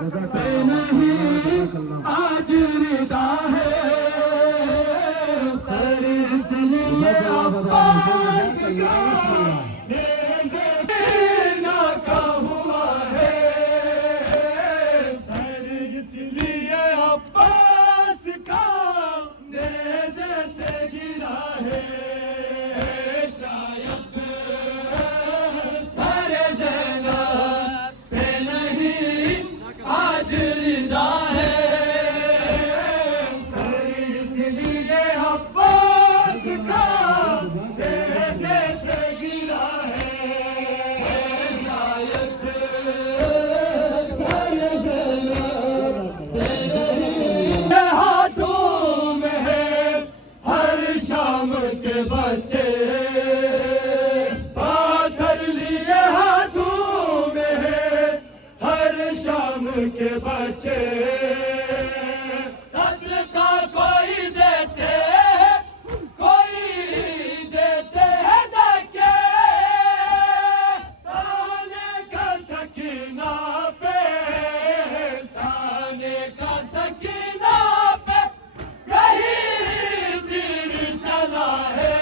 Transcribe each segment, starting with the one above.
नहीं आज रिदा है सर इसलिए अब्बास का हुआ है सर इसलिए अब्बास का नेज़े से गिरा है शायद सारे ज़ैनब पे नहीं आज रिदा है सर इसलिए अब्बास का नेज़े से गिरा है शायद सारे ज़ैनब पे नहीं हाथों में है हर शाम के बच्चे पाथर लिए हाथों में है हर शाम के बच्चे सदका कोई देते हैं धक्के ताने का सकीना पे ताने का सकीना पे यही तीर चला है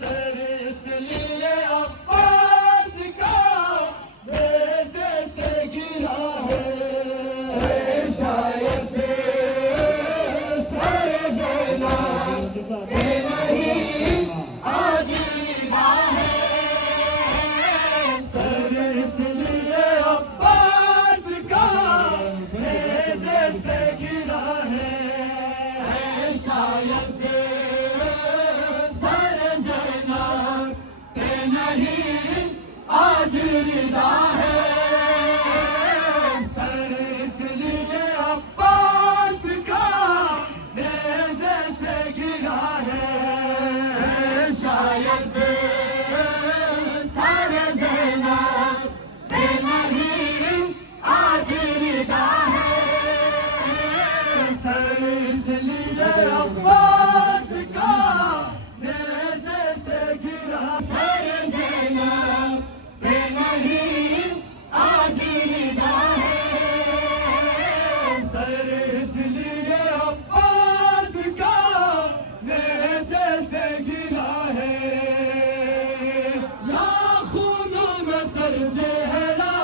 सर इसलिए अब्बास का नेज़े से गिरा है शायद सारे ज़ैनब पे नहीं आज रिदा है सर इसलिए अब्बास का नेज़े से गिरा है शायद सारे ज़ैनब पे नहीं आज रिदा है सर इसलिए अब्बास का नेज़े से गिरा है शायद सारे ज़ैनब पे नहीं आज रिदा है सर इसलिए अब्बास का नेज़े से गिरा सारे ज़ैनब पे नहीं आज रिदा है सर इसलिए अब्बास का नेज़े से गिरा है या खून में तर चेहरा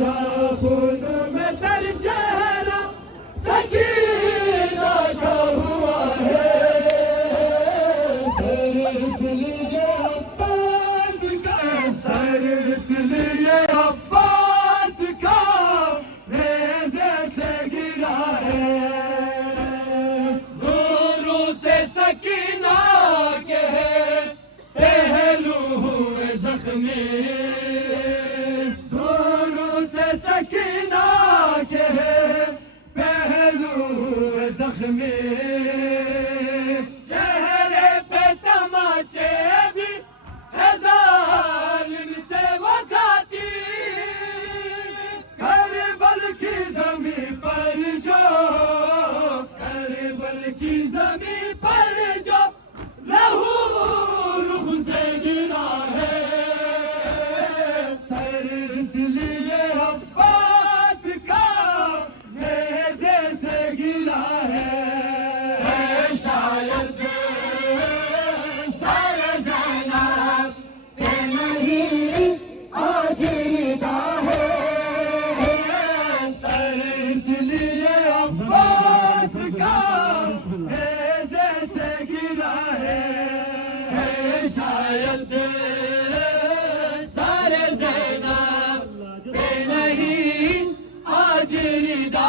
या खून में तर चेहरा सकीना का हुआ है सर इसलिए अब्बास का सर इसलिए अब्बास का नेज़े से गिरा है दूरों से सकीना के पहलू हुए जख्मी दूरों से सकीना के पहलू हुए जख्मी चेहरे पे तमाचे भी है जालिम से वो खाती करबल की ज़मीं पर जो करबल की ज़मीं पर जो लहू रुख से गिरा है सर इसलिए अब्बास का नेज़े से गिरा है शायद सारे ज़ैनब पे नहीं आज रिदा है सर इसलिए अब्बास का नेज़े से गिरा है शायद सारे ज़ैनब पे नहीं आज रिदा